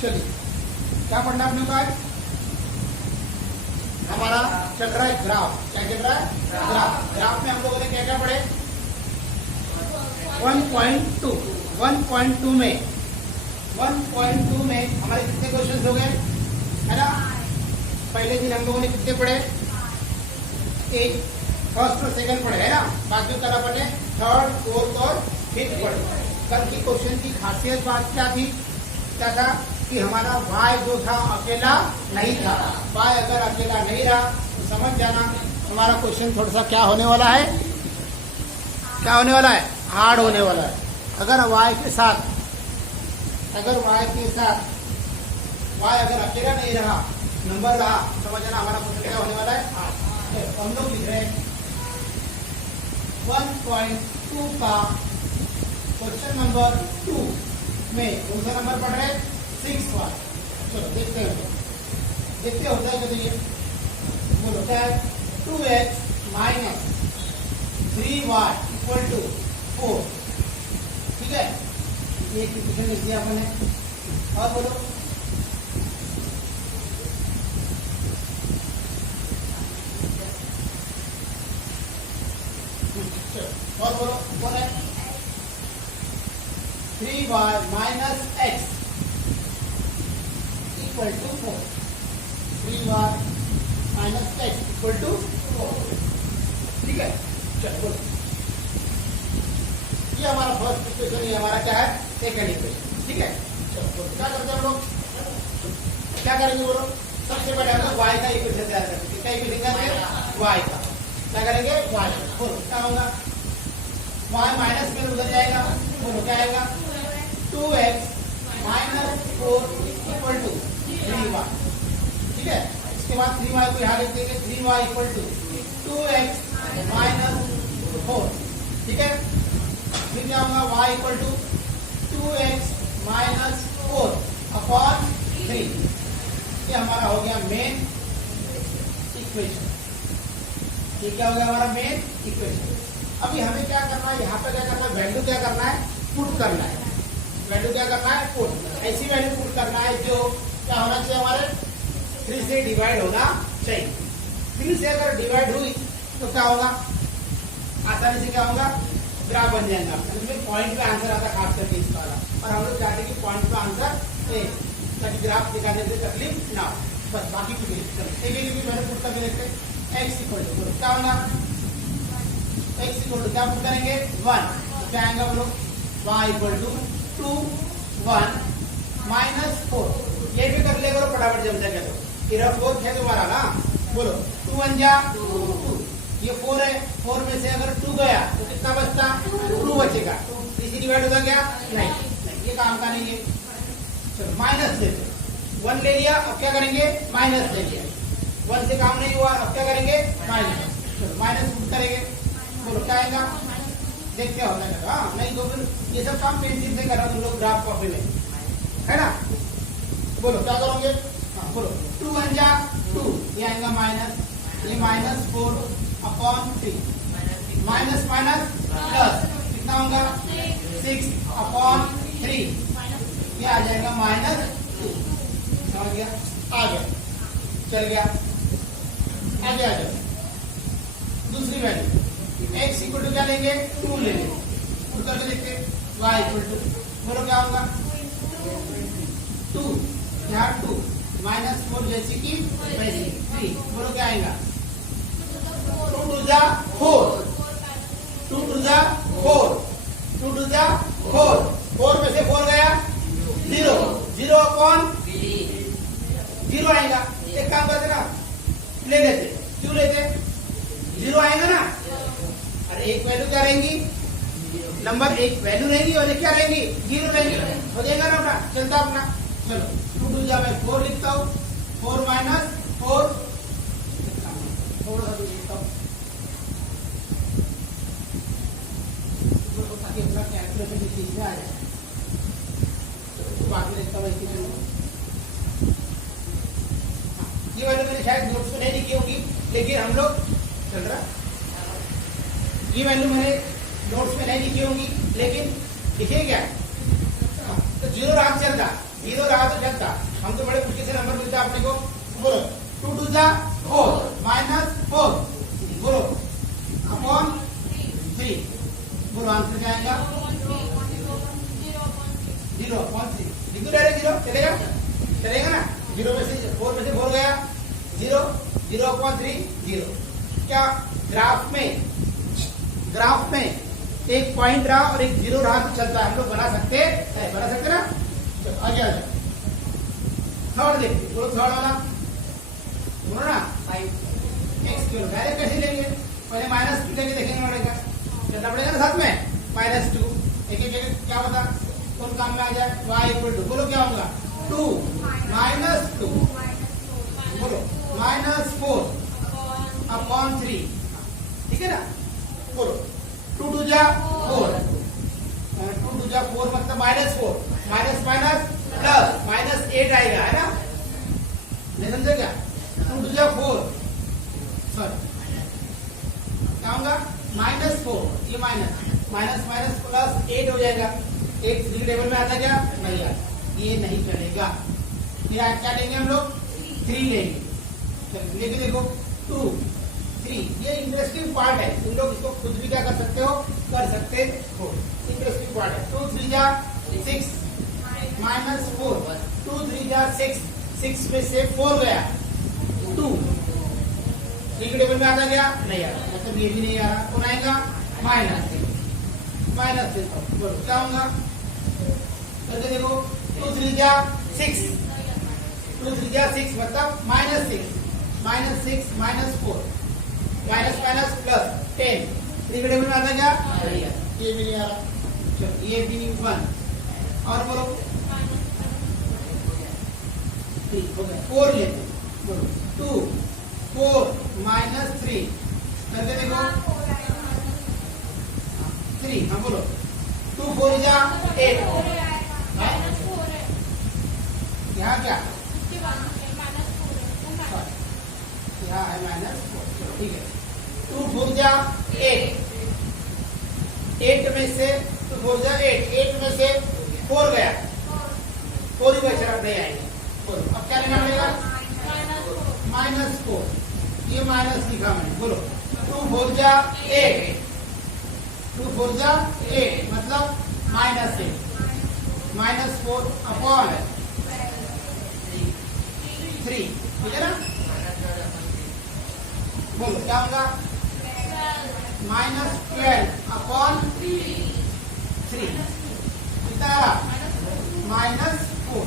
चलिए क्या पढ़ना अपने को आज? हमारा चल रहा है ग्राफ। क्या चल रहा है? ग्राफ। ग्राफ में हम लोगों ने क्या क्या पढ़े? 1.2 1.2 में हमारे कितने क्वेश्चन हो गए है ना? पहले दिन हम लोगों ने कितने पढ़े? एक फर्स्ट और सेकंड पढ़े है ना? बाकी कल अपन ने थर्ड, फोर्थ और फिफ्थ पढ़े। कल की क्वेश्चन की खासियत बात क्या थी? क्या था कि हमारा y जो था अकेला नहीं था। y अगर अकेला नहीं रहा तो समझ जाना हमारा क्वेश्चन थोड़ा सा क्या होने वाला है? क्या होने वाला है? हार्ड होने वाला है। अगर y के साथ y अगर अकेला नहीं रहा, नंबर रहा, समझ जाना हमारा क्वेश्चन क्या होने वाला है? हार्ड। हम लोग लिख रहे हैं 1.2 का क्वेश्चन नंबर 2 में कौन सा नंबर पढ़ रहे हैं? 6 वाला। चलो देखते होता है। ये बोलो क्या है? 2x minus 3y equal to 4। ठीक है, ये क्वेश्चन लिख दिया अपन ने। और बोलो और बोलो कौन है? 3y minus x equal to 4। 3y minus x equal to 4। ठीक है, चलो बोलो। ये हमारा फर्स्ट इक्वेशन, ये हमारा क्या है? Second equation. ठीक है, चलो बोलो क्या करते हैं हम लोग? क्या करेंगे बोलो? सबसे पहले हम लोग y का इक्वेशन तैयार करेंगे। किसका इक्वेशन तैयार करेंगे? y का। क्या करेंगे? y। बोलो क्या होगा? y माइनस में उधर जाएगा। बोलो क्या आएगा? 2x minus 4 equal to 3y। ठीक है, इसके बाद 3y को यहाँ लिख देंगे। 3y equal to 2x minus 4। ठीक है, फिर क्या होगा? y equal to 2x minus 4 upon 3। ये हमारा हो गया मेन इक्वेशन। ये क्या हो गया? हमारा मेन इक्वेशन। अभी हमें क्या करना है? यहाँ पे क्या करना है? वैल्यू क्या करना है? पुट करना है। वैल्यू क्या करना है? पुट। ऐसी वैल्यू पुट करना है जो क्या होना चाहिए? हमारे 3 से डिवाइड होना चाहिए। 3 से अगर डिवाइड हुई तो क्या होगा? आसानी से क्या होगा? ग्राफ बन जाएगा। इसमें पॉइंट पे आंसर आता खास करके इस वाला। और हम लोग चाहते कि पॉइंट पे आंसर ए, ताकि ग्राफ दिखाने से तकलीफ ना हो। बस बाकी कुछ नहीं। एक भी मैंने पुट करके देखते हैं। एक्स इक्वल टू क्या होगा? एक्स इक्वल टू क्या पुट करेंगे? 1। क्या आएगा बोलो? y equal to 2 1 minus 4। ये भी कर ले करो फटाफट जम जाएगा। तो इधर 4 है तुम्हारा ना? बोलो 2 1 जा 2। ये 4 है। 4 में से अगर 2 गया तो कितना बचता? 2 बचेगा। इसी डिवाइड होगा क्या? नहीं, ये काम का नहीं है। चलो माइनस लेते 1 ले लिया। अब क्या करेंगे? माइनस ले लिया। 1 से काम नहीं हुआ, अब क्या करेंगे? माइनस। चलो माइनस पुट करेंगे। बोलो क्या आएगा? देख क्या होता है। हाँ, नहीं तो फिर ये सब काम पेंसिल से करना तुम लोग ग्राफ कॉपी में, है ना? बोलो क्या करोगे? हाँ बोलो 2 1 जा 2। ये आएगा माइनस, ये minus 4 upon 3। Minus minus plus कितना होगा? 6 अपॉन 3। ये आ जाएगा माइनस 2। समझ गया? आ गया, चल गया। आगे आ जाओ। दूसरी वैल्यू x इक्वल टू क्या लेंगे? 2 ले लेंगे। पुट करके देखते हैं। y इक्वल टू बोलो क्या होगा? 2 यहाँ 2 माइनस 4 जैसे कि वैसे 3। बोलो क्या आएगा? 2 2 जा 4। 2 2 जा 4। 2 2 जा 4। 4 में से 4 गया 0। 0 अपॉन 0 आएगा। एक काम करते ना, ले लेते। क्यों लेते? 0 आएगा ना। अरे एक वैल्यू क्या रहेंगी? नंबर एक वैल्यू रहेगी और क्या रहेंगी? 0 रहेंगी। हो जाएगा ना अपना? चलता अपना। चलो 2 2 जा मैं 4 लिखता हूँ। 4 माइनस 4 थोड़ा सा लिखता हूँ ताकि अपना कैलकुलेशन की चीज में आ जाए। बाकी लिखता हूँ इसी में। ये वैल्यू मैंने शायद नोट्स में नहीं लिखी होगी, लेकिन हम लोग चल रहा। ये वैल्यू मैंने नोट्स में नहीं लिखी होगी, लेकिन लिखे क्या? तो 0 रात चल रहा। जीरो रहा तो चलता, हम तो बड़े मुश्किल से नंबर मिलता अपने को। बोलो 2 2 जा 4 -4 बोलो अपॉन 3 बोलो आंसर क्या आएगा 0.3 लिख दो डायरेक्ट 0 चलेगा चलेगा ना 0 में से 4 गया 0 0.3 0 क्या ग्राफ में एक पॉइंट रहा और एक जीरो रहा तो चलता है, हम लोग बना सकते ना। चलो आगे आ जाओ थर्ड देखिए बोलो थर्ड वाला बोलो ना 5x क्यों डायरेक्ट कैसे लेंगे पहले -2 लेके देखेंगे पड़ेगा चलना पड़ेगा ना साथ में -2 एक एक जगह क्या बता कौन काम में आ जाए y इक्वल टू बोलो क्या होगा 2 -2 बोलो -4 अपॉन 3 ठीक है ना बोलो 2 2 जा 4 2 2 जा 4 मतलब -4 माइनस माइनस प्लस -8 आएगा है ना नहीं समझे क्या 2 2 जा 4 सॉरी क्या होगा -4 ये माइनस प्लस 8 हो जाएगा 8 3 टेबल में आता क्या नहीं आता ये नहीं चलेगा फिर आज क्या लेंगे हम लोग 3 लेंगे चलिए लेके देखो 2 3 ये इंटरेस्टिंग पार्ट है तुम लोग इसको खुद भी क्या कर सकते हो इंटरेस्टिंग पार्ट है 2 3 जा 6 -4 2 3 जा 6 में से 4 गया 2 3 टेबल में आता क्या नहीं आता मतलब ये भी नहीं आ रहा कौन आएगा माइनस बोलो क्या होगा करके देखो 2 3 जा 6 2 3 जा 6 मतलब -6 -4 माइनस प्लस 10 3 टेबल में आता क्या ये भी नहीं आ रहा चलो ये भी नहीं 1 और बोलो 3 हो गया 4 लेते बोलो 2 4 -3 करके देखो 3 हाँ बोलो 2 4 जा 8 यहाँ क्या यहाँ है -4 ठीक है 2 4 जा 8 में से 2 4 जा 8 में से 4 गया 4 ही बचा नहीं आएगा अब क्या लेना पड़ेगा -4 ये माइनस लिखा मैंने बोलो 2 4 जा 8 2 4 जा 8 मतलब -4 अपॉन 3 ठीक है ना बोलो क्या होगा -12 अपॉन 3 कितना आ रहा -4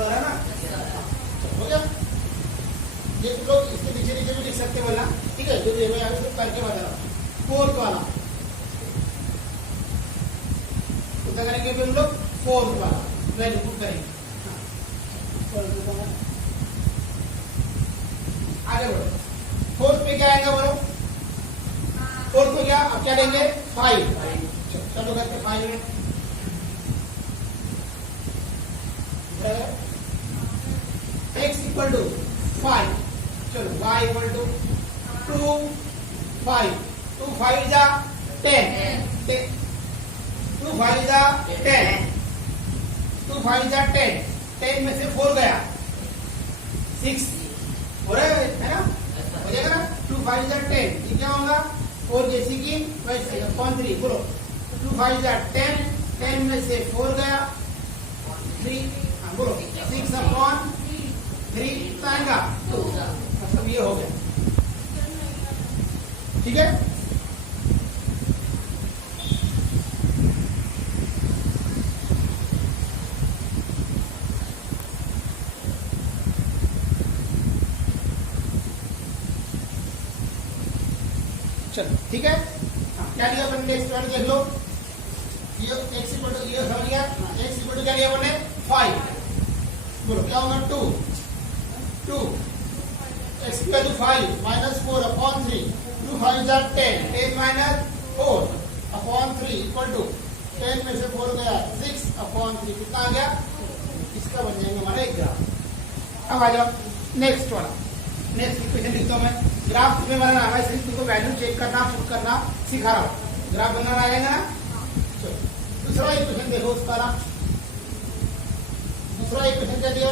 आ रहा ना हो गया ये तुम लोग इसके नीचे भी लिख सकते बोला ठीक है जो मैं अभी करके बता रहा हूँ 4th वाला कितना करेंगे फिर हम लोग 4th वाला वैल्यू पुट करेंगे आगे बढ़ो 4th पे क्या आएगा बोलो 4th पे क्या अब क्या लेंगे 5 चलो करके 5 मिनट x इक्वल टू 5 चलो y इक्वल टू 2 5 2 5 जा 10 2 5 जा 10 2 5 जा 10 में से 4 गया 6 हो रहा है ना हो जाएगा ना 2 5 जा 10 ये क्या होगा 4 जैसी की वैसे अपॉन 3 बोलो 2 5 जा 10 में से 4 गया 3 बोलो 6 अपॉन 3 कितना आएगा 2 मतलब ये हो गया ठीक है चलो ठीक है क्या लिया अपन नेक्स्ट वाला देख लो ये x इक्वल टू ये समझ गया x इक्वल टू क्या लिया अपन ने 5 बोलो क्या होगा 2 x इक्वल टू 5 -4 अपॉन 3 2 5 जा 10 -4 अपॉन 3 इक्वल टू 10 में से 4 गया 6 अपॉन 3 कितना आ गया इसका बन जाएगा हमारा एक ग्राफ अब आ जाओ नेक्स्ट वाला नेक्स्ट इक्वेशन लिखता हूं मैं ग्राफ में बनाना है सिर्फ तुमको वैल्यू चेक करना पुट करना सिखा रहा हूं ग्राफ बनाना आएगा ना चलो दूसरा इक्वेशन देखो उसका दूसरा इक्वेशन क्या दिया?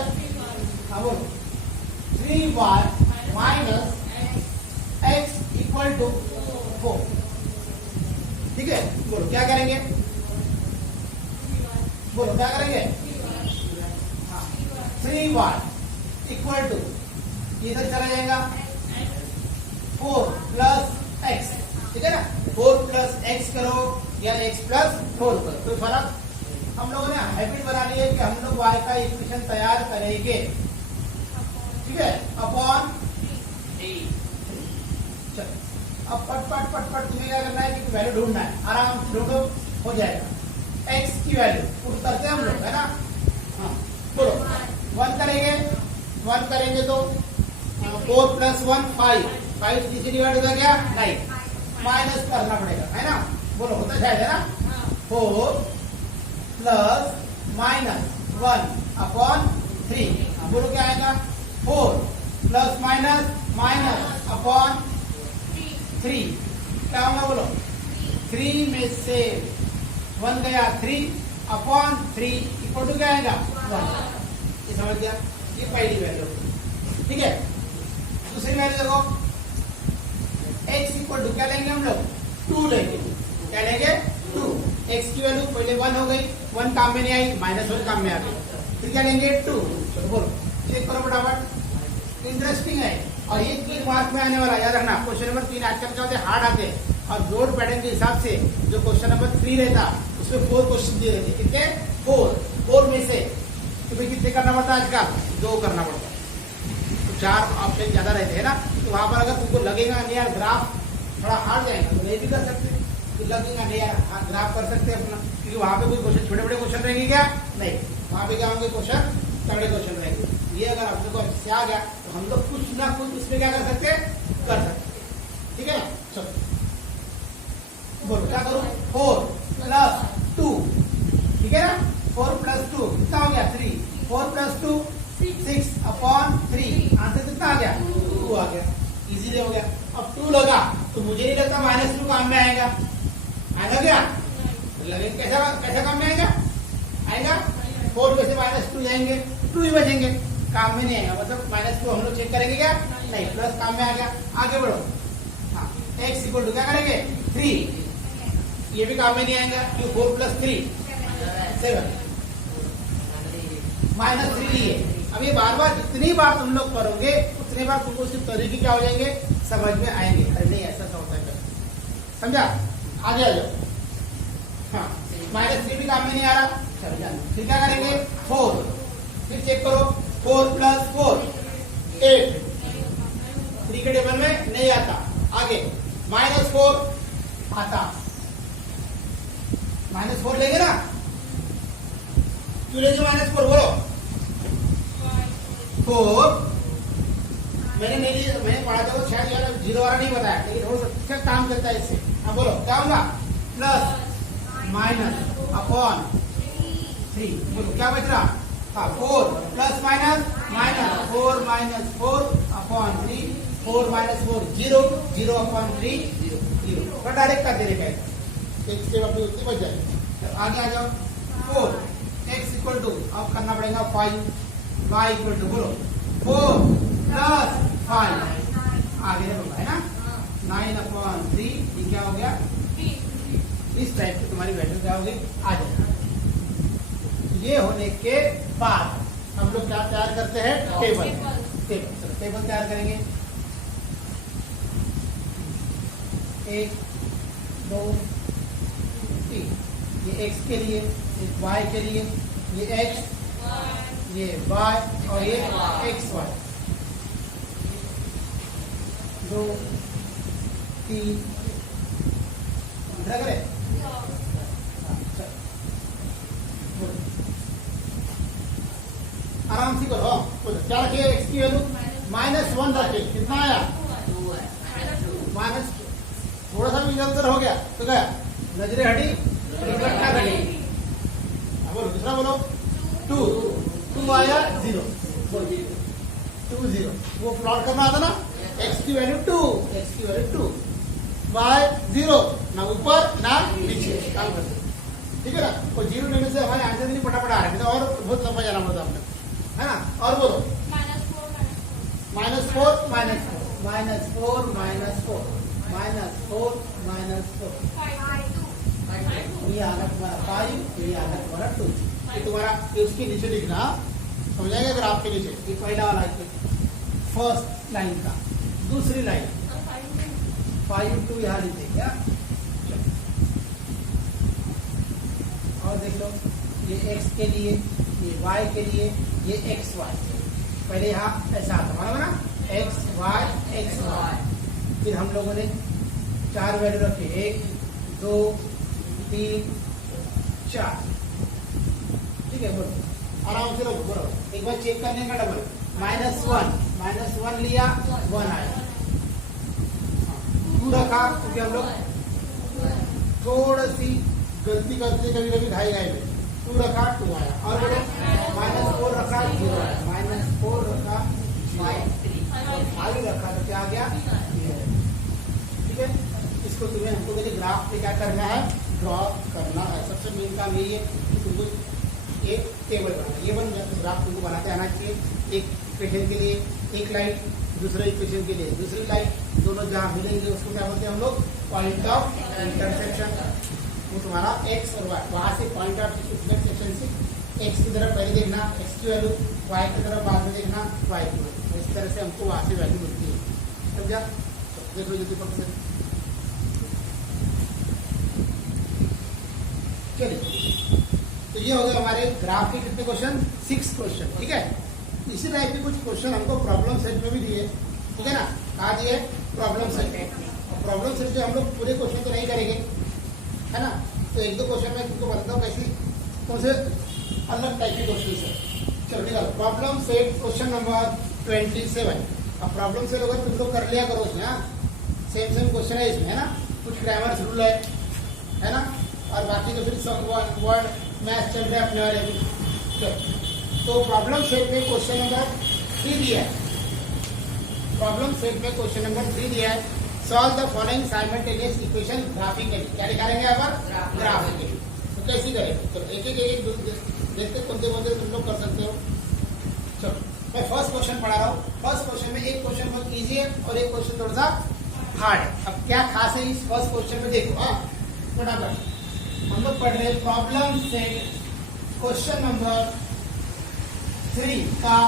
हाँ बोलो 3y minus x equal to 4। ठीक है, बोलो क्या करेंगे? बोलो क्या करेंगे? 3y इक्वल टू इधर चला जाएगा 4 प्लस x। ठीक है ना, 4 प्लस x करो या x प्लस 4 करो, कोई फर्क? हम लोगों ने हैबिट बना ली है कि हम लोग y का इक्वेशन तैयार करेंगे, ठीक है, अपॉन 3। चलो अब पट तुम्हें क्या करना है कि वैल्यू ढूंढना है, आराम से ढूंढो, हो जाएगा। x की वैल्यू पुट करते हैं हम लोग, है ना? हाँ बोलो 1 करेंगे तो 4 प्लस 1 5 से डिवाइड होगा क्या? 9 माइनस करना पड़ेगा, है ना? बोलो होता शायद, है ना? 4 प्लस माइनस 1 अपॉन 3। बोलो क्या आएगा? 4 प्लस माइनस माइनस अपॉन 3 क्या होगा? बोलो 3 में से 1 गया 3 अपॉन 3 इक्वल टू क्या आएगा? 1। ये समझ गया? ये पहली वैल्यू, ठीक है। दूसरी वैल्यू देखो, x इक्वल टू क्या लेंगे हम लोग? 2 लेंगे। क्या लेंगे? 2। x की वैल्यू पहले 1 हो गई, 1 काम में नहीं आई, -1 काम में आ गई, फिर क्या लेंगे? 2। चलो बोलो चेक करो फटाफट। इंटरेस्टिंग है और ये 3 मार्क में आने वाला, याद रखना। क्वेश्चन नंबर 3 आजकल क्या होते हैं, हार्ड आते हैं, और लोड पैटर्न के हिसाब से जो क्वेश्चन नंबर 3 रहता उसमें 4 क्वेश्चन दिए रहते। कितने? 4 में से तुम्हें कितने करना पड़ता है आजकल? 2 करना पड़ता है, तो 4 ऑप्शन ज्यादा रहते हैं ना। तो वहां पर अगर तुमको लगेगा नहीं यार ग्राफ थोड़ा हार्ड जाएगा तो नहीं भी कर सकते, तो लगेगा नहीं यार ग्राफ कर सकते अपना, क्योंकि वहां पे कोई क्वेश्चन छोटे बड़े क्वेश्चन रहेंगे क्या? नहीं, वहां पे क्या होंगे? क्वेश्चन तगड़े क्वेश्चन रहेंगे। ये अगर आप लोग को अच्छे आ गया तो हम लोग कुछ ना कुछ इसमें क्या कर सकते? कर सकते, ठीक है ना? चलो बोलो क्या करूं? 4 प्लस 2, ठीक है ना? 4 प्लस 2 कितना हो गया? 3। 4 प्लस 2 6 अपॉन 3। आंसर कितना आ गया? 2 आ गया। इजीली हो गया। अब 2 लगा तो मुझे नहीं लगता -2 काम में आएगा। आएगा क्या? लगे कैसा काम में आएगा? आएगा 4 में से -2 जाएंगे, 2 ही बचेंगे, काम में नहीं आएगा। मतलब -2 हम लोग चेक करेंगे क्या? नहीं, प्लस काम में आ गया। आगे बढ़ो। हाँ, x इक्वल टू क्या करेंगे? 3। ये भी काम में नहीं आएगा क्यों? 4 प्लस 3 7 -3 लिए। अब ये बार बार जितनी बार तुम लोग करोगे उतनी बार तुमको उसके तरीके क्या हो जाएंगे? समझ में आएंगे। अरे नहीं, ऐसा होता है, समझा? आगे आ जाओ। हाँ, -3 भी काम में नहीं आ रहा, समझा? फिर क्या करेंगे? 4, फिर चेक करो 4 प्लस 4 8। 3 के टेबल में नहीं आता। आगे -4 आता, -4 लेंगे ना? क्यों लेंगे -4? बोलो 4 मैंने नहीं लिया, मैंने पढ़ा था वो शायद यार 0 वाला नहीं बताया, लेकिन हो सकता है काम करता है इससे। हाँ बोलो क्या होगा? Plus minus upon 3। बोलो क्या बच रहा? हाँ 4 plus minus minus 4 minus 4 upon 3। 4 minus 4 0, 0 upon 3 0। तो डायरेक्ट कर दे रहे एक से अपनी उतनी बच जाए। आगे आ जाओ। 4 x इक्वल टू, अब करना पड़ेगा 5, y इक्वल टू बोलो 4 प्लस 5 आगे होगा, है ना? 9 अपॉन 3। ये क्या हो गया? इस टाइप की तुम्हारी वैल्यू क्या होगी? आ जाएगा। ये होने के बाद हम लोग क्या तैयार करते हैं? टेबल। चलो टेबल तैयार करेंगे। 1 2 3, ये x के लिए, एक y के लिए, ये x, ये y और ये xy। 2 3 करे। आराम से करो। क्या रखिए? x की वैल्यू -1 रखिए। कितना आया? माइनस, थोड़ा सा भी इधर हो गया तो क्या? नजरें हटी, घटी। बोलो दूसरा, बोलो 2 आया 0, 2 0। वो प्लॉट करना आता ना, x की वैल्यू 2, x की वैल्यू 2, y 0, ना ऊपर ना नीचे, काम करते, ठीक है ना? और 0 लेने से हमारे आंसर नहीं फटाफट आ रहे, और बहुत लंबा जाना पड़ता है हमने। है ना। और बोलो -4 -4 -4 ये आ गया तुम्हारा 5, ये आ गया तुम्हारा 2। ये तुम्हारा उसके नीचे लिखना, समझाएगा ग्राफ के नीचे। ये पहला वाला फर्स्ट लाइन का, दूसरी लाइन 5 2 यहाँ लिखे क्या। और देख लो ये x के लिए, ये y के लिए, ये x y। पहले यहाँ ऐसा आता माना ना x y x y। फिर हम लोगों ने 4 वैल्यू रखे, 1 2 3 4। ठीक है, बोलो आराम से रखो, बोलो एक बार चेक करने का डबल। -1 लिया 1 आया, 2 रखा क्योंकि हम लोग थोड़ी सी गलती करते कभी कभी घाई में 2 रखा 2 आया। और बोलो -4 रखा 0 आया, -4 रखा 5 रखा तो क्या आ गया। ठीक है, इसको तुम्हें हमको पहले ग्राफ पे क्या करना है, ड्रॉ करना है। सबसे मेन काम यही है कि तुमको एक टेबल बनाना। ये बन जाए ग्राफ तुमको बनाते आना चाहिए। एक इक्वेशन के लिए एक लाइन, दूसरे इक्वेशन के लिए दूसरी लाइन, दोनों जहाँ मिलेंगे उसको क्या बोलते हैं हम लोग, पॉइंट ऑफ इंटरसेक्शन। वो तुम्हारा x और y, वहां से पॉइंट ऑफ इंटरसेक्शन से x की तरफ पहले देखना x की वैल्यू, y की तरफ बाद में देखना y की वैल्यू। इस तरह से हमको वहां से वैल्यू मिलती है। समझा? देखो जल्दी पकड़ से। चलिए, तो ये हो गया हमारे ग्राफ के कितने क्वेश्चन, 6 क्वेश्चन। ठीक है, इसी टाइप के कुछ क्वेश्चन हमको प्रॉब्लम सेट में भी दिए। ठीक है ना, कहा दिए प्रॉब्लम सेट। प्रॉब्लम सेट से हम लोग पूरे क्वेश्चन तो नहीं करेंगे, है ना। तो 1-2 क्वेश्चन में तुमको बताता हूँ कैसी कौन से अलग टाइप के क्वेश्चन है। चलो ठीक है, प्रॉब्लम सेट क्वेश्चन नंबर 27। अब प्रॉब्लम सेट अगर तुम लोग कर लिया करो उसमें, सेम क्वेश्चन है इसमें, है ना। कुछ ग्रामर रूल है ना। और बाकी तो फिर वर्ड मैथ चल रहे अपने वाले भी। तो प्रॉब्लम सेट में क्वेश्चन नंबर 3 दिया है। प्रॉब्लम सेट में क्वेश्चन नंबर 3 दिया है, solve the following simultaneous equation graphically. क्या दिखाएंगे यहाँ पर, ग्राफिकली। तो कैसे करेंगे, तो एक देखते कौन से तुम लोग कर सकते हो। चलो मैं फर्स्ट क्वेश्चन पढ़ा रहा हूँ। फर्स्ट क्वेश्चन में एक क्वेश्चन बहुत इजी है और एक क्वेश्चन थोड़ा सा हार्ड है। अब क्या खास है इस फर्स्ट क्वेश्चन में, देखो फटाफट हम लोग पढ़ रहे हैं प्रॉब्लम सेट क्वेश्चन नंबर 3 का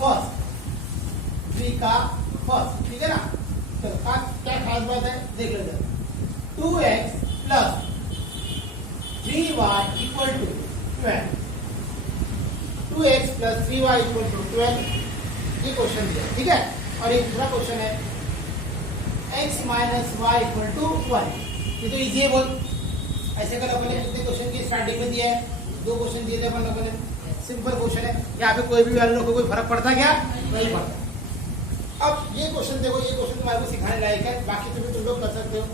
फर्स्ट। ठीक है ना। तो क्या खास बात है, देख लेते हैं। 2x + 3y = 12। 2x + 3y = 12 ये क्वेश्चन दिया। ठीक है, और एक दूसरा क्वेश्चन है x - y = 1। ये तो इजी है बहुत। ऐसे कर अपन ने कितने क्वेश्चन की स्टार्टिंग में दिया है, 2 क्वेश्चन दिए थे अपन लोगों ने। सिंपल क्वेश्चन है, यहाँ पे कोई भी वैल्यू को कोई फर्क पड़ता क्या, नहीं पड़ता। अब ये क्वेश्चन देखो, ये क्वेश्चन तुम्हारे को सिखाने लायक है, बाकी तो भी तुम लोग कर सकते हो।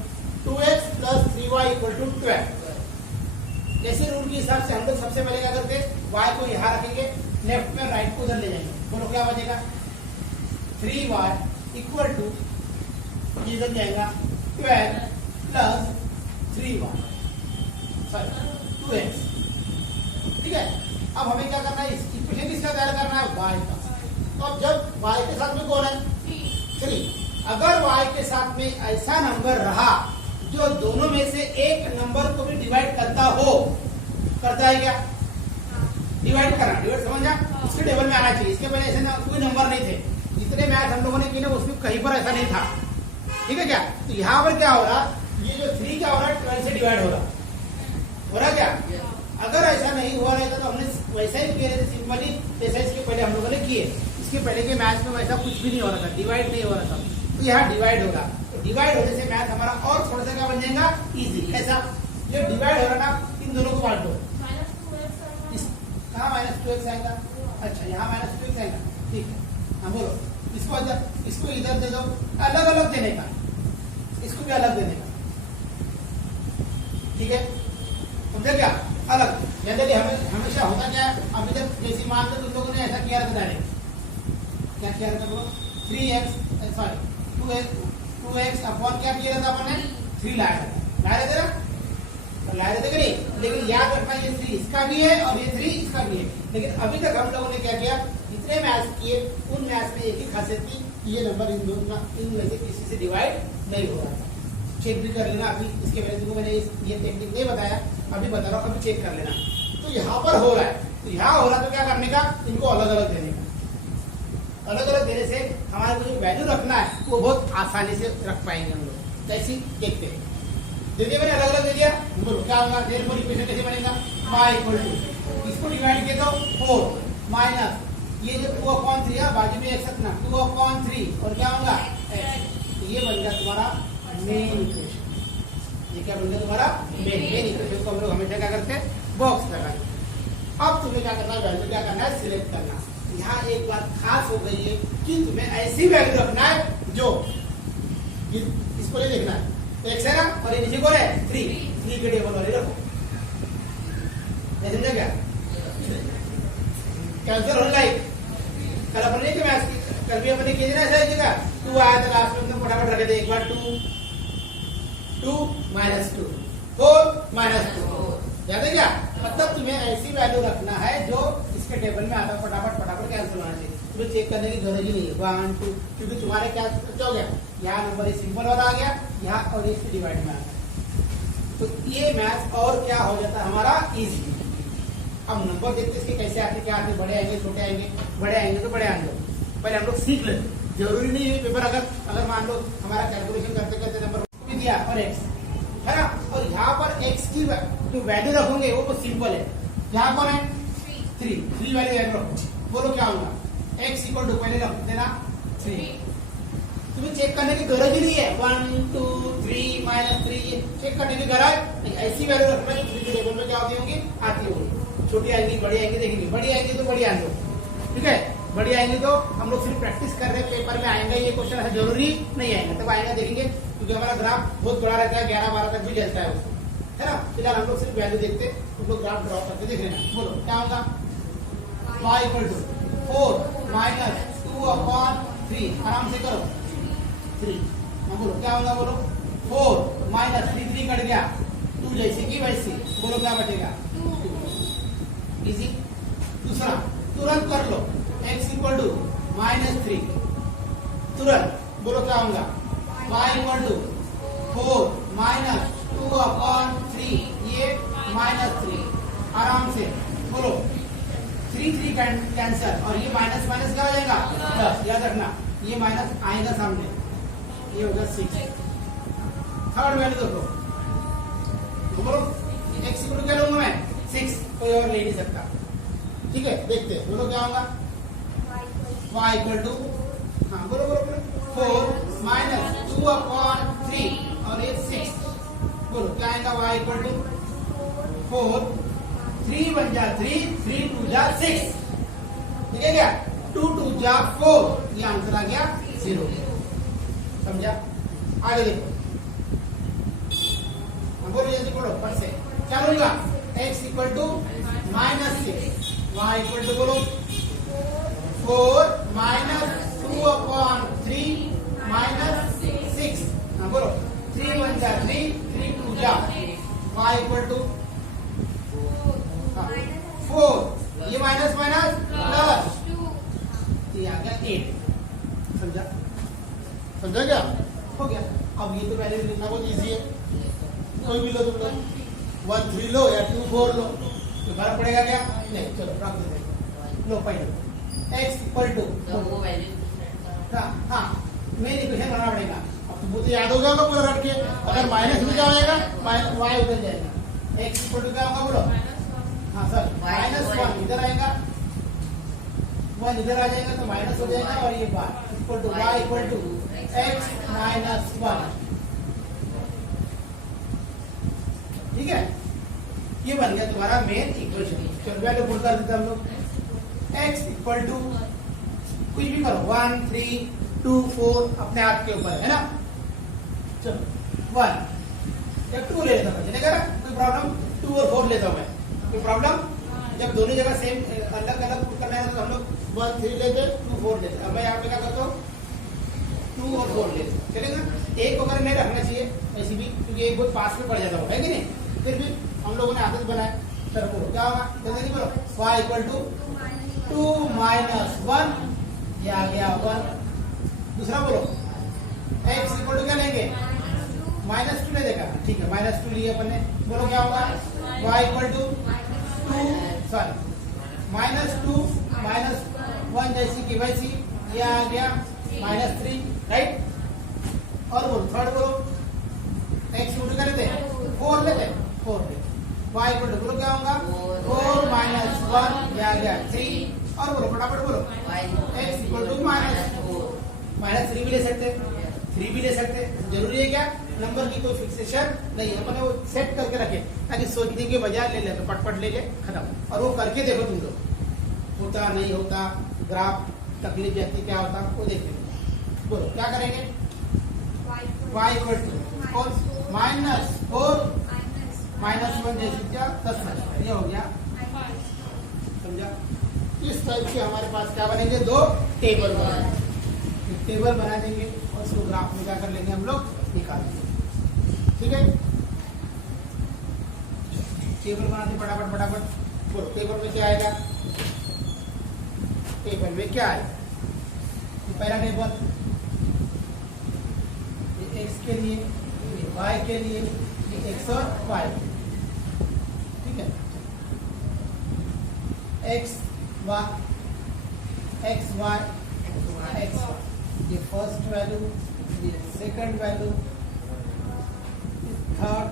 2x + 3y = 12। जैसे रूल के हिसाब से हम लोग सबसे पहले क्या करते हैं, y को यहाँ रखेंगे, लेफ्ट में राइट को उधर ले जाएंगे। बोलो क्या बचेगा, 3y = इधर जाएगा 12 + 3y, सॉरी 2x। ठीक है, अब हमें क्या करना है, इस इक्वेशन किसका तैयार करना है, y का। तो अब जब y के साथ में कौन है, 3। अगर y के साथ में ऐसा नंबर रहा जो दोनों में से एक नंबर को भी डिवाइड करता हो, करता है क्या, डिवाइड करना, डिवाइड समझा, इसके टेबल में आना चाहिए। इसके पहले ऐसे कोई नंबर नहीं थे, जितने मैथ हम लोगों ने किए ना उसमें कहीं पर ऐसा नहीं था। ठीक है क्या, तो यहाँ पर क्या हो रहा, ये जो 3 क्या हो रहा है, 12 से डिवाइड हो रहा क्या। अगर ऐसा नहीं हुआ रहता तो हमने वैसा ही किए रहते सिंपली, जैसा इसके पहले हम लोगों ने किए। इसके पहले के मैथ में वैसा कुछ भी नहीं हो रहा था, डिवाइड नहीं हो रहा था। तो यहाँ डिवाइड होगा, तो डिवाइड होने से मैथ हमारा और थोड़ा सा क्या बन जाएगा, इजी। कैसा, जो डिवाइड हो रहा ना, इन दोनों को बांट दो। कहाँ -2x आएगा, अच्छा यहाँ -2x आएगा। ठीक है, हाँ बोलो, इसको इधर दे दो, अलग अलग देने का, इसको भी अलग देने का। ठीक है, समझे क्या, अलग। जनरली हमेशा होता क्या है, अभी तक जैसे मान लो तुम लोगों ने ऐसा किया था डायरेक्ट, क्या किया था बोलो, 2x अपॉन क्या किया था अपन ने, 3 लाया था ना। ला रहे थे कि नहीं, लेकिन याद रखना ये 3 इसका भी है और ये 3 इसका भी है। लेकिन अभी तक हम लोगों ने क्या किया, जितने मैथ्स किए उन मैथ्स में एक ही खासियत थी, ये नंबर इन में से किसी से डिवाइड नहीं हो रहा था। चेक भी कर लेना, अभी इसके वजह से मैंने ये टेक्निक नहीं बताया, अभी बता रहा हूँ, अभी चेक कर लेना। तो यहाँ पर हो रहा है, तो यहाँ हो रहा तो क्या करने का, इनको अलग अलग देने का। अलग अलग देने से हमारे को जो वैल्यू रखना है वो बहुत आसानी से रख पाएंगे हम लोग। जैसे देखते हैं, दे दिया मैंने, अलग अलग दे दिया, बोलो क्या होगा, देयरफॉर इक्वेशन कैसे बनेगा, y इक्वल टू, इसको डिवाइड किया तो 4 माइनस ये जो 2/3 है, बाजू में एक रखना 2/3 और क्या होगा x, तो ये बन गया तुम्हारा मेन इक्वेशन। ये क्या बन गया तुम्हारा मेन इक्वेशन को हम लोग हमेशा क्या करते हैं, बॉक्स लगाते हैं। अब तुम्हें क्या करना है, वैल्यू क्या करना है, सिलेक्ट करना। यहाँ एक बात खास हो गई है कि तुम्हें ऐसी वैल्यू रखना है जो इसको ले देखना है, एक्स है ना, और ये नीचे कौन है 3 के टेबल वाले रखो। समझा क्या, कैंसर होने लाइक कल अपन नहीं किया, कल भी अपने किए ना ऐसा जगह 2 आया था लास्ट में, फटाफट रखे थे एक बार 2 माइनस 2 4 माइनस 2, याद है क्या। मतलब तुम्हें ऐसी वैल्यू रखना है जो इसके टेबल में आता, फटाफट कैंसिल होना चाहिए, तुम्हें चेक करने की जरूरत ही नहीं है 1 2, क्योंकि तुम्हारे क्या हो गया, यहाँ नंबर सिंपल वाला आ गया, यहाँ और इससे डिवाइड में आ गया। तो ये मैथ और क्या हो जाता है हमारा इजी। अब नंबर देखते इसके कैसे आते, क्या आते, बड़े आएंगे छोटे आएंगे, बड़े आएंगे तो बड़े आएंगे, पहले हम लोग सीख लेते। जरूरी नहीं है पेपर अगर मान लो हमारा कैलकुलेशन करते करते नंबर भी दिया और एक्स है ना, और यहाँ पर एक्स की जो वैल्यू रखोगे वो बहुत सिंपल है। यहाँ कौन है 3 वैल्यू रखो, बोलो क्या होगा, एक्स इक्वल टू पहले रख देना 3। तुम्हें चेक करने की गरज ही नहीं है 1 2 3 माइनस 3, ये चेक करने की गरज, ऐसी वैल्यू रखना है 3 के टेबल में क्या होती होंगी, आती होगी। छोटी आएंगी बड़ी आएंगी, देखेंगे बड़ी आएंगी तो बड़ी आएंगे, ठीक है, बड़ी आएंगी तो हम लोग सिर्फ प्रैक्टिस कर रहे हैं, पेपर में आएंगे ये क्वेश्चन ऐसा जरूरी नहीं आएगा, तब आएगा देखेंगे, क्योंकि हमारा ग्राफ बहुत बड़ा रहता है, 11-12 तक भी चलता है उसको, है ना। फिलहाल हम लोग सिर्फ वैल्यू देखते, तुम लोग ग्राफ ड्रॉ करके देख लेना। बोलो क्या होगा, y इक्वल टू 4 माइनस 2/3, आराम से करो 3, बोलो क्या होगा, बोलो 4 माइनस 3 कट गया, 2 जैसे की वैसे, बोलो क्या बचेगा, इजी। दूसरा तुरंत कर लो, x इक्वल टू -3, तुरंत बोलो क्या होगा, y इक्वल टू 4 माइनस 2/3, ये -3, आराम से बोलो 3 कैंसर, और ये माइनस माइनस क्या हो जाएगा प्लस, याद रखना ये माइनस आएगा सामने, ये होगा 6। थर्ड वैल्यू देखो, बोलो x इक्वल टू क्या लूंगा मैं 6, कोई और ले नहीं सकता, ठीक है। देखते बोलो क्या होगा, y इक्वल टू, हाँ बोलो 4 माइनस 2/3 और ये 6, बोलो क्या आएगा, y इक्वल टू 4, 3 1 जा 3, 3 2 जा 6, ठीक है क्या, 2 2 जा 4, ये आंसर आ गया 0। समझा, आगे देखो, बोलो जल्दी पढ़ो फट से, क्या होगा, x equal to -6, y equal to बोलो 4 माइनस 2/3 माइनस 6, हाँ बोलो 3 1 जा 3, 3 2 जा, y इक्वल टू 4, ये माइनस माइनस प्लस, ये आ गया 8। समझा, समझा क्या, हो गया। अब ये तो पहले लिखना बहुत इजी है, कोई भी लो तुम लोग, 1 3 लो या 2 4 लो, तो फर्क पड़ेगा क्या, नहीं, चलो रख देते, लो पहले x इक्वल टू, हाँ मेन इक्वेशन बनाना पड़ेगा। अब तुमको तो याद हो जाएगा पूरा रट के, अगर माइनस में क्या हो जाएगा, y उधर जाएगा, x इक्वल टू क्या होगा बोलो, हाँ सर -1 इधर आएगा, 1 इधर आ जाएगा तो माइनस हो जाएगा, और ये बात equal to y equal to x -1, ठीक है, ये बन गया तुम्हारा मेन इक्वेशन। चलो वैल्यू पुट कर देते हम लोग, x इक्वल टू कुछ भी करो 1 3 2 4 अपने आप के ऊपर है ना। चलो 1 या 2 ले लेता हूँ, चलेगा ना, कोई प्रॉब्लम, 2 और 4 लेता हूँ मैं, कोई प्रॉब्लम। जब दोनों जगह सेम अलग अलग पुट करना है तो हम लोग 1 3 लेते 2 4 लेते। अब मैं यहाँ पे क्या करता हूँ, 2 और 4 लेते, चलेगा। एक वगैरह नहीं रखना चाहिए ऐसी भी, क्योंकि एक बहुत पास में पड़ जाता है कि नहीं, फिर भी हम लोगों ने आदत बनाया। चलो बोलो क्या होगा, जल्दी बोलो। y इक्वल टू 2 माइनस 1, ये आ गया 1। दूसरा बोलो x इक्वल टू क्या लेंगे, -2 ले देगा, ठीक है -2 लिए अपन ने। बोलो क्या होगा, y इक्वल टू 2 सॉरी -2 -1 जैसी की वैसी, ये आ गया -3, राइट। और बोलो थर्ड बोलो, x इक्वल टू क्या लेते हैं, 4 लेते हैं, 4 लेते हैं। y इक्वल टू बोलो क्या होगा, 4 माइनस 1, ये आ गया 3। और बोलो फटाफट बोलो, x इक्वल टू -3 भी ले सकते हैं, 3 भी ले सकते हैं। जरूरी है क्या, नंबर की कोई फिक्सेशन नहीं है, अपने वो सेट करके रखे ताकि सोचने के बजाय ले ले तो पटपट ले ले खत्म। और वो करके देखो तुम लोग, होता नहीं होता, ग्राफ तकलीफ जाती क्या होता वो देख लेंगे। बोलो क्या करेंगे, y इक्वल टू -4 -1 जैसे क्या 10, ये हो गया, समझा। इस टाइप से हमारे पास क्या बनेंगे, 2 टेबल बनेंगे। टेबल बना देंगे और उसको ग्राफ में क्या कर लेंगे, हम लोग निकाल देंगे, ठीक है। टेबल बनाते फटाफट फटाफट। बोलो टेबल में क्या आएगा, टेबल में क्या आएगा, पहला टेबल ये x के लिए, ये y के लिए, ये x और y, ठीक है। x y ये फर्स्ट वैल्यू, ये सेकंड वैल्यू, थर्ड।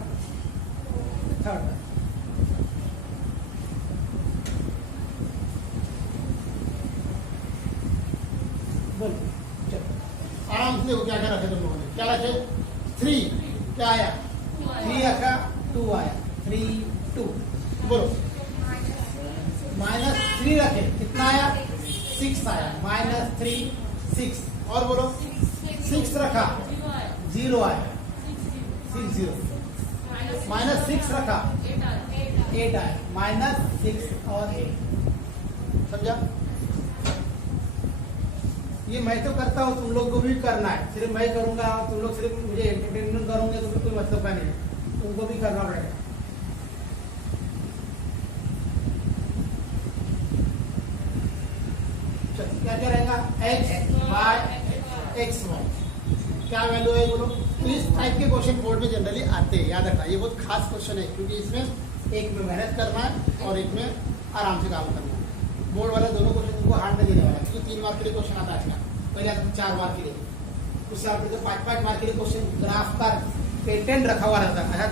बोलो आराम से देखो क्या क्या रखे तुम लोगों ने, क्या रखे, 3 क्या आया, 3 रखा, 2 आया, 3 2। बोलो -3 रखे, कितना आया, 6 आया, -3 6। और बोलो 6 रखा, 0 आया, 6 0। -6 रखा, 8 आया, -6 और 8, समझा। ये मैं तो करता हूँ, तुम लोग को भी करना है। सिर्फ मैं करूंगा और तुम लोग सिर्फ मुझे एंटरटेनमेंट करोगे तो कोई मतलब का नहीं है, तुमको भी करना पड़ेगा। चलो क्या क्या रहेगा, x y क्या वैल्यू है बोलो। तो इस टाइप के क्वेश्चन बोर्ड में जनरली आते हैं, याद रखना। ये बहुत खास क्वेश्चन है क्योंकि इसमें एक में मेहनत करना है और एक में आराम से काम करना है। बोर्ड वाला दोनों क्वेश्चन तुमको हार्ड नहीं देने वाला है, क्योंकि 3 मार्क के लिए क्वेश्चन आता है, पहले आता 4 मार्क के लिए, उस साल पे तो 5-5 मार्क के लिए क्वेश्चन ग्राफ का पेटेंट रखा हुआ रहता है,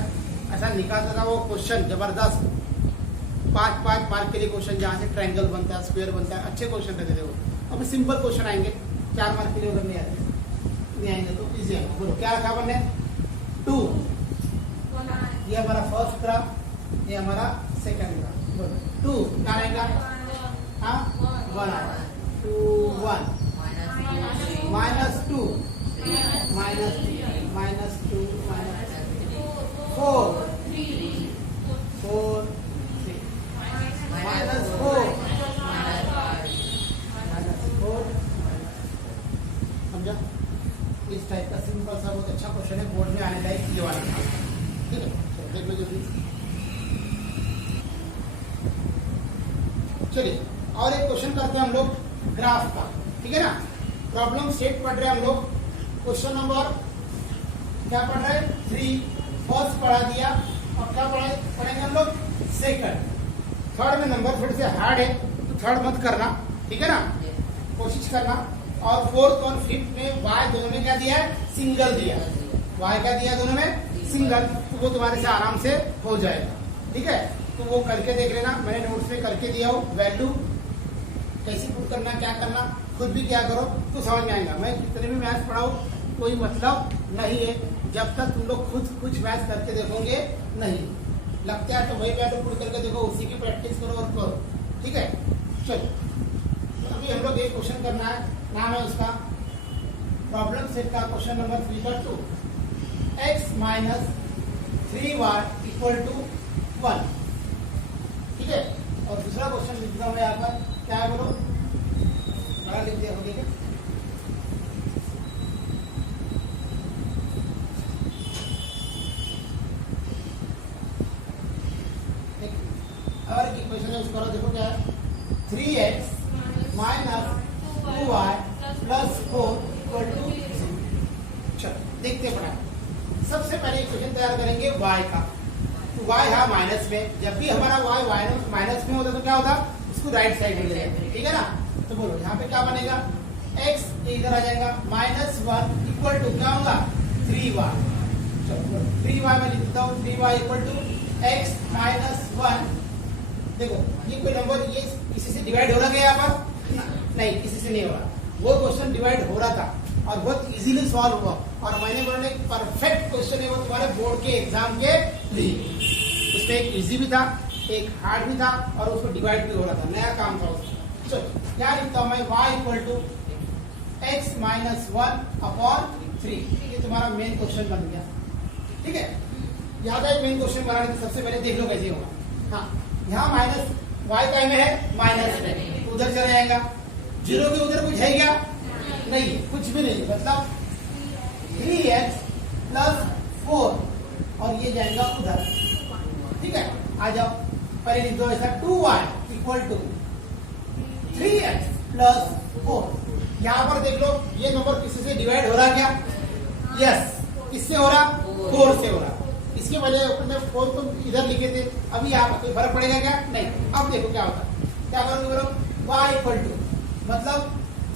ऐसा निकालता था वो क्वेश्चन जबरदस्त। 5-5 मार्क के लिए क्वेश्चन, जहाँ से ट्रायंगल बनता है, स्क्वायर बनता है, अच्छे क्वेश्चन रहते थे वो। अब सिंपल क्वेश्चन आएंगे 4 मार्क के लिए, अगर नहीं आएंगे तो इजी है। बोलो क्या रखा बनने, 2, ये हमारा फर्स्ट ग्राफ, ये हमारा सेकंड ग्राफ। बोलो 2 क्या रहेगा, हाँ 1 आएगा, 2 1 -2 -2 -4 4 3 -4 समझा। इस टाइप का सिंपल सा बहुत अच्छा क्वेश्चन है, बोर्ड में आने लायक ये वाला, ठीक है। देख लो जल्दी। चलिए और एक क्वेश्चन करते हैं हम लोग ग्राफ का, ठीक है ना। प्रॉब्लम सेट पढ़ रहे हैं हम लोग। क्वेश्चन नंबर क्या पढ़ रहे हैं, 3 फर्स्ट पढ़ा दिया, और क्या पढ़ेंगे हम लोग, सेकंड। थर्ड में नंबर थोड़े से हार्ड है तो थर्ड मत करना, ठीक है ना, कोशिश करना। और फोर्थ और फिफ्थ में y दोनों में क्या दिया है, सिंगल दिया है, y क्या दिया दोनों में, सिंगल। तो वो तुम्हारे से आराम से हो जाएगा, ठीक है। तो वो करके देख लेना, मैंने नोट्स में करके दिया हूँ। वैल्यू कैसे पुट करना, क्या करना, खुद भी क्या करो तो समझ में आएगा। मैं कितने भी मैथ्स पढ़ाऊँ कोई मतलब नहीं है जब तक तुम लोग खुद कुछ मैथ्स करके देखोगे नहीं। लगता है तो वही वैल्यू पुट करके देखो, उसी की प्रैक्टिस करो और करो, ठीक है। चलो अभी हम लोग एक क्वेश्चन करना है, नाम है उसका प्रॉब्लम सेट का क्वेश्चन नंबर 3/2, x - 3y = 1, ठीक है। और दूसरा क्वेश्चन लिखता हूँ यहाँ पर, क्या है बोलो, बड़ा लिख दिया हो, ठीक है। इक्वेशन है उसको करो, देखो क्या है 3x minus 2y plus 4 equal to 0। चलो देखते हैं पढ़ा। सबसे पहले इक्वेशन तैयार करेंगे y का। तो y है माइनस में, जब भी हमारा y माइनस में होता है तो क्या होता, उसको राइट साइड में ले जाएंगे, ठीक है ना। तो बोलो यहाँ पे क्या बनेगा, x इधर आ जाएगा, -1 इक्वल टू क्या होगा 3y। चलो 3y में लिख देता हूँ, 3y equal to x minus 1। देखो ये कोई नंबर ये किसी से डिवाइड हो रहा है यहाँ पर, नहीं किसी से नहीं हो रहा। वो क्वेश्चन डिवाइड हो रहा था और बहुत इजीली सॉल्व हुआ, और मैंने बोला परफेक्ट क्वेश्चन है वो तुम्हारे बोर्ड के एग्जाम के लिए। उसमें एक इजी भी था, एक हार्ड भी था, और उसको डिवाइड भी हो रहा था, नया काम था उसका। चलो क्या लिखता हूं मैं, y equal to x minus 1 upon 3। ये तुम्हारा मेन क्वेश्चन बन गया, ठीक है। याद है मेन क्वेश्चन बनाने से सबसे पहले देख लो कैसे होगा। हाँ यहाँ माइनस y का में है माइनस में, उधर चला जाएगा, जीरो के उधर कुछ है क्या, नहीं है, कुछ भी नहीं, मतलब 3x प्लस 4 और ये जाएगा उधर, ठीक है। आ जाओ पहले लिख दो ऐसा, 2y equal to 3x plus 4। यहाँ पर देख लो ये नंबर किसी से डिवाइड हो रहा है क्या, यस, किससे हो रहा, 4 से हो रहा। इसके वजह अपने 4 को इधर लिखे थे, अभी यहाँ पर कोई फर्क पड़ेगा क्या, नहीं। अब देखो क्या होता है, क्या करोगे बोलो, y इक्वल टू मतलब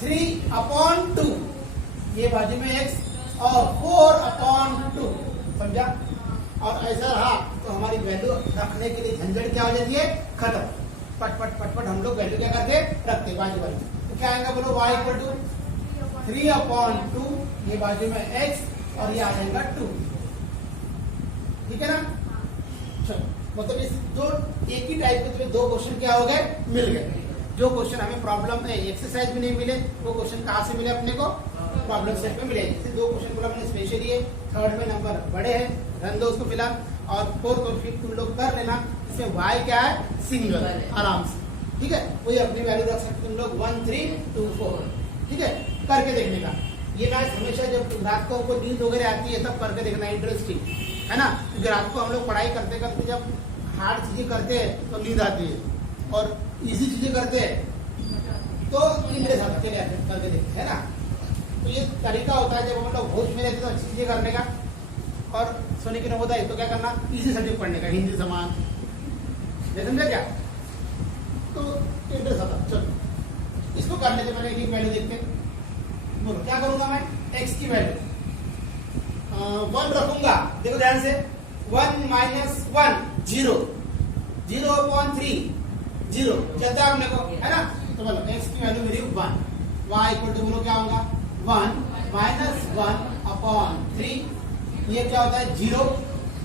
3 अपॉन 2, ये बाजू में x और 4 अपॉन 2, समझा। और ऐसा रहा तो हमारी वैल्यू रखने के लिए झंझट क्या हो जाती है, खत्म। पट पट पट पट हम लोग वैल्यू क्या करते, रखते बाजू बाजू। तो क्या आएगा बोलो, y इक्वल टू 3 अपॉन 2, ये बाजू में x और ये आ जाएगा 2, ठीक है ना। चलो मतलब इस दो एक ही टाइप के तुम्हें दो क्वेश्चन क्या हो गए, मिल गए। जो क्वेश्चन हमें प्रॉब्लम में एक्सरसाइज में नहीं मिले, वो क्वेश्चन कहाँ से मिले अपने को, प्रॉब्लम सेट में मिले। जैसे दो क्वेश्चन बोला मैंने स्पेशली है, थर्ड में नंबर बड़े हैं, रन दो उसको फिलहाल, और फोर्थ और फिफ्थ तुम लोग कर लेना। इसमें y क्या है, सिंगल, आराम से, ठीक है। वही अपनी वैल्यू रख सकते तुम लोग 1 3 2 4, ठीक है। करके देखने का ये मैच हमेशा जब रात को हमको नींद वगैरह आती है तब करके देखना, इंटरेस्टिंग है ना। क्योंकि रात को हम लोग पढ़ाई करते करते जब हार्ड चीजें करते हैं तो नींद आती है, और इजी चीजें करते हैं तो इंटरेस्ट आता, चले आते करके देखते है ना। तो ये तरीका होता है जब हम लोग होश में रहते तो अच्छी चीजें करने का, और सोने की न होता है तो क्या करना, इजी सब्जेक्ट पढ़ने का, हिंदी समान, समझे क्या, तो इंटरेस्ट आता। चलो इसको करने से पहले एक वैल्यू देखते हैं। बोलो क्या करूंगा मैं, x की वैल्यू 1 रखूंगा, देखो ध्यान से, 1 माइनस 1 0, 0 अपॉन 3 0, चलता है अपने को, है ना। तो बोलो x की वैल्यू मेरी 1, y इक्वल टू बोलो क्या होगा 1 माइनस 1 अपॉन 3, ये क्या होता है 0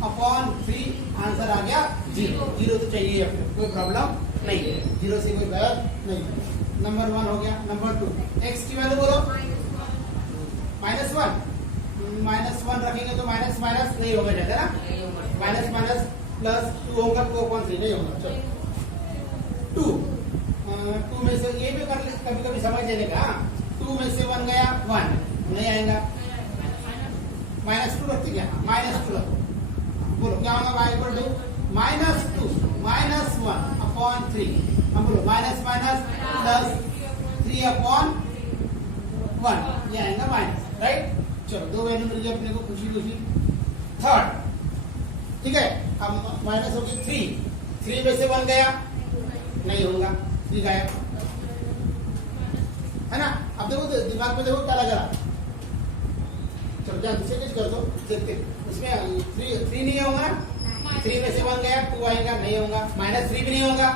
अपॉन 3, आंसर आ गया 0। 0 तो चाहिए अपने, कोई प्रॉब्लम नहीं है, 0 से कोई गलत नहीं। नंबर 1 हो गया। नंबर 2, x की वैल्यू बोलो -1, -1 रखेंगे तो माइनस माइनस नहीं होगा, जाता है ना, माइनस माइनस प्लस 2 होगा, 2 अपॉन 3 नहीं होगा। चलो 2 में से ये भी कर ले, कभी कभी समझ लेने का, 2 में से 1 गया 1 नहीं आएगा, -2 रखते क्या, -2 रखो। बोलो क्या होगा, y इक्वल टू -2 -1 अपॉन 3, हम बोलो माइनस माइनस प्लस 3 अपॉन 1, ये आएगा माइनस, राइट। चलो दो वैल्यू मिल गई अपने को, खुशी खुशी। थर्ड, ठीक है, अब माइनस हो गई 3 में से 1 गया नहीं होगा, 3 गायब, है ना। अब देखो दिमाग में देखो क्या लग रहा, चलो जा दूसरे कुछ कर दो, देखते उसमें 3 नहीं होगा, 3 में से 1 गया 2 आएगा, नहीं होगा, -3 भी नहीं होगा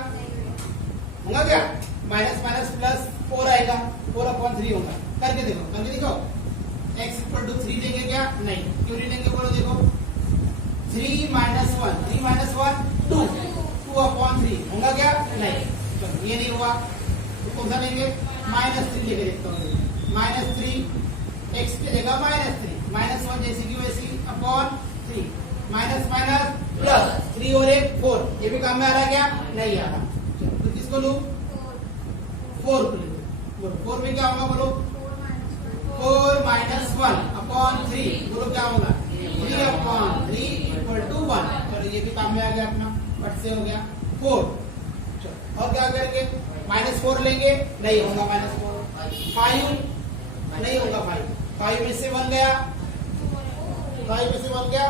क्या, माइनस माइनस प्लस 4 आएगा, 4 अपॉन 3 होगा। करके देखो x इक्वल टू 3 लेंगे क्या, नहीं, क्यों नहीं लेंगे बोलो, देखो 3 माइनस 1 2 अपॉन 3 होगा क्या, नहीं, चलो ये नहीं हुआ तो कौन सा लेंगे, -3 लेके देखता हूँ, -3 x की जगह -3, -1 जैसी की वैसी अपॉन 3, माइनस माइनस प्लस 3 और 1 4, ये भी काम में आ रहा है क्या, नहीं आ रहा। तो किसको लूं, 4 को ले लो, 4 में क्या होगा बोलो, 4 माइनस 1 अपॉन 3, बोलो क्या होगा 3 अपॉन 3 इक्वल टू 1। चलो ये भी काम में आ गया अपना, बट से हो गया 4। चलो और क्या करेंगे, -4 लेंगे, नहीं होगा -4, 5 नहीं होगा, 5 में से 1 गया, 5 में से 1 गया,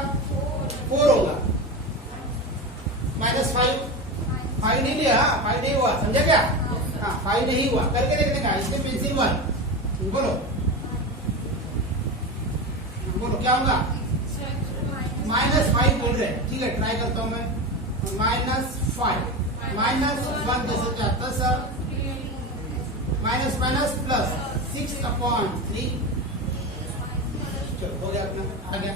4 होगा, -5, 5 नहीं लिया, 5 नहीं हुआ, समझा क्या? हाँ 5 नहीं हुआ, करके देखने का, इसमें पेंसिल 1, बोलो बोलो क्या होगा, -5 बोल रहे हैं, ठीक है ट्राई करता हूं मैं, -5 -1 जैसे क्या था सर, माइनस माइनस प्लस 6/3, चलो हो गया अपना, आ गया।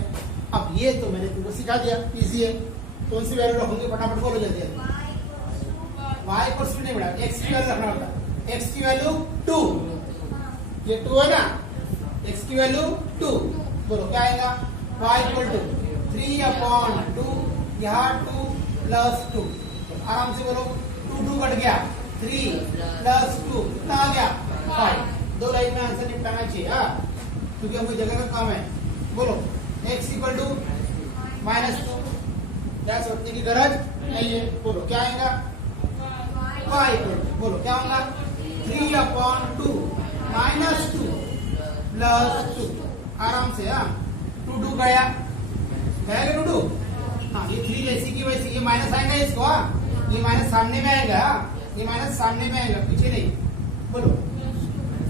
अब ये तो मैंने तुमको सिखा दिया, इजी है, कौन सी वैल्यू रखोगे फटाफट बोलो जल्दी जल्दी, y को नहीं बढ़ा, x की वैल्यू रखना होता है, x की वैल्यू 2, ये 2 है ना, x की वैल्यू 2, बोलो क्या आएगा, y इक्वल टू 3/2, यहाँ 2 प्लस 2, आराम से बोलो, 2 कट गया, 3 प्लस 2 कितना आ गया, 5, 2 लाइन में आंसर निपटाना चाहिए, क्योंकि हमें जगह का काम है। बोलो x इक्वल टू -2, क्या सोचने की गरज नहीं है, बोलो क्या आएगा, y इक्वल टू, बोलो क्या होगा, 3/2 -2 प्लस 2, आराम से 2 गया, गया 2, हाँ ये 3 जैसी की वैसी, ये माइनस आएगा इसको, ये माइनस सामने में आएगा, ये माइनस सामने में आएगा, पीछे नहीं, बोलो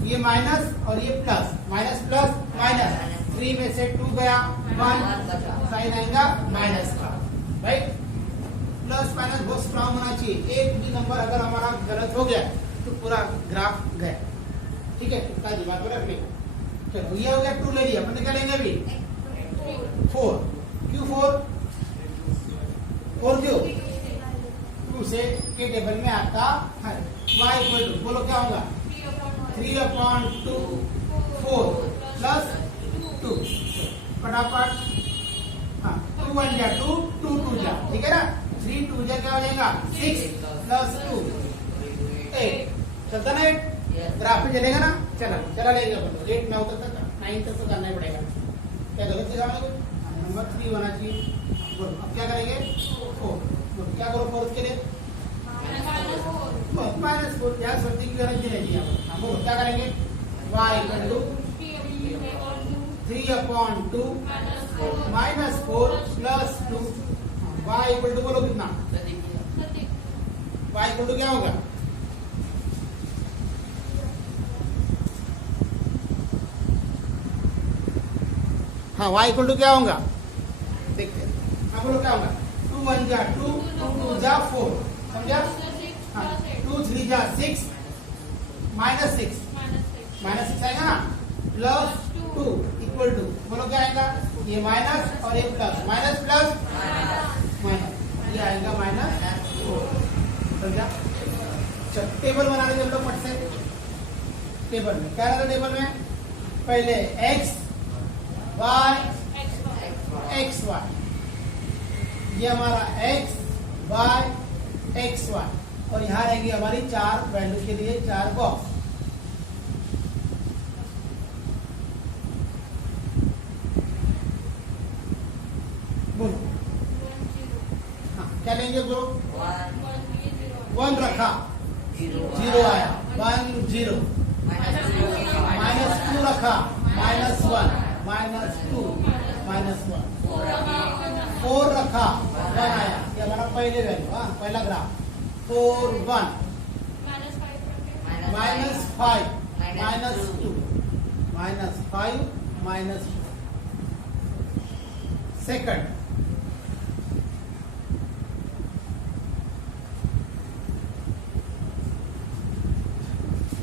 ये माइनस और ये प्लस, माइनस प्लस माइनस, 3 में से 2 गया, 1 साइन आएगा माइनस का, राइट। प्लस माइनस बहुत स्ट्रांग होना चाहिए, एक भी नंबर अगर हमारा गलत हो गया तो पूरा ग्राफ गया, ठीक है, इतना दिमाग में रखने। चलो ये हो गया 2 ले लिया, अपन क्या लेंगे अभी, 4, क्यों 4 क्यों, 2 से के टेबल में आता है, y इक्वल टू, बोलो क्या होगा, 3/2 4 प्लस 2, फटाफट, हाँ 2 1 जा 2, 2 2 जा, ठीक है ना, 3 2 जा क्या हो जाएगा, 6 प्लस 2 8, चलता ना 8, ग्राफ पे चलेगा ना, चला लेंगे अपन, 8 9 तक 9 तक तो करना ही पड़ेगा, क्या गलत लिखा मैंने कुछ, नंबर 3 होना चाहिए, बोलो अब क्या करेंगे, 4, बोलो क्या करो 4 के लिए, -4, क्या सोचने की गरज नहीं है, हम बोलो क्या करेंगे, y equal to 3/2 -4 plus 2, y equal to बोलो कितना, y इक्वल टू क्या होगा, हाँ y इक्वल टू क्या होगा, देखते हैं, हाँ बोलो क्या होगा, 2 1 जा 2, 2 2 जा 4, समझा, हाँ 2 3 जा 6, -6 आएगा ना, प्लस 2 इक्वल टू, बोलो क्या आएगा, ये माइनस और ये प्लस, माइनस प्लस माइनस, ये आएगा -4, समझा। चलो टेबल बनाने के लोग फट से, टेबल में क्या रहता, टेबल में पहले x y x y, ये हमारा x y x y, और यहाँ रहेंगी हमारी 4 वैल्यू के लिए 4 बॉक्स, बोलो हाँ क्या लेंगे ब्रो, 1 रखा, 0 आया, 1 0, -2 रखा, -1 -2 -1, 4 रखा, 1 आया, ये हमारा पहले वैल्यू, पहला ग्राफ, 4 1, -5 -2, -5 -2, सेकंड,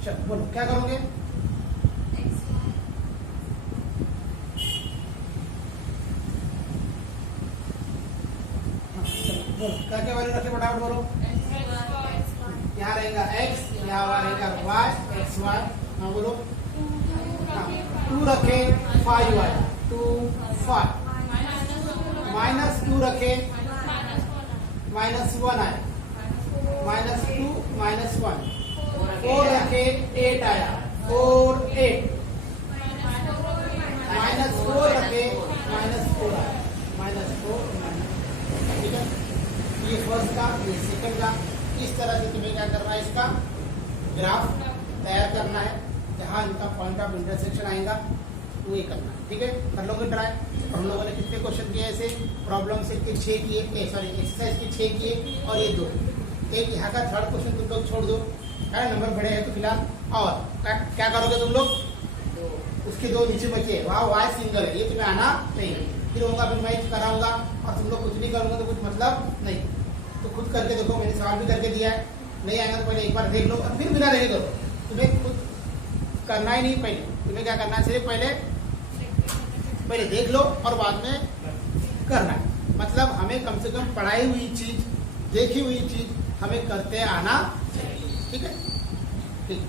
चलो बोलो क्या करोगे, बोलो क्या क्या वैल्यू रखे फटाफट बोलो, यहाँ रहेगा x, यहाँ रहेगा y x y, हाँ बोलो, 2 रखे 5 y, 2 5, -2 रखे, -1 आया, -2 -1, 4 रखे 8 आया, 4 8, -4 रखे, -4 आया, -4 ठीक है, ये फर्स्ट का, ये सेकंड का, इस इस तरह से तुम्हें क्या करना है, इसका ग्राफ तैयार करना है, जहां इनका पॉइंट ऑफ इंटरसेक्शन आएगा वो ये करना है। ठीक है, कर लोगे ट्राई। हम लोगों ने कितने क्वेश्चन किए ऐसे प्रॉब्लम से के 6 किए, सॉरी एक्सरसाइज के 6 किए और ये 2। एक यहाँ का थर्ड क्वेश्चन तुम लोग छोड़ दो, है नंबर बड़े हैं तो फिलहाल। और क्या करोगे तुम लोग, उसके 2 नीचे बचे, वहाँ वाई सिंगल है, ये तुम्हें आना नहीं है। फिर होगा, फिर मैं कराऊंगा और तुम लोग कुछ नहीं करोगे तो कुछ मतलब नहीं। तो खुद करके देखो, मैंने सवाल भी करके दिया है, नहीं आएगा तो पहले एक बार देख लो और फिर बिना देखे करो। तुम्हें खुद करना ही नहीं, पहले तुम्हें क्या करना है, सिर्फ पहले देख लो और बाद में करना है। मतलब हमें कम से कम पढ़ाई हुई चीज, देखी हुई चीज हमें करते आना चाहिए। ठीक है, ठीक।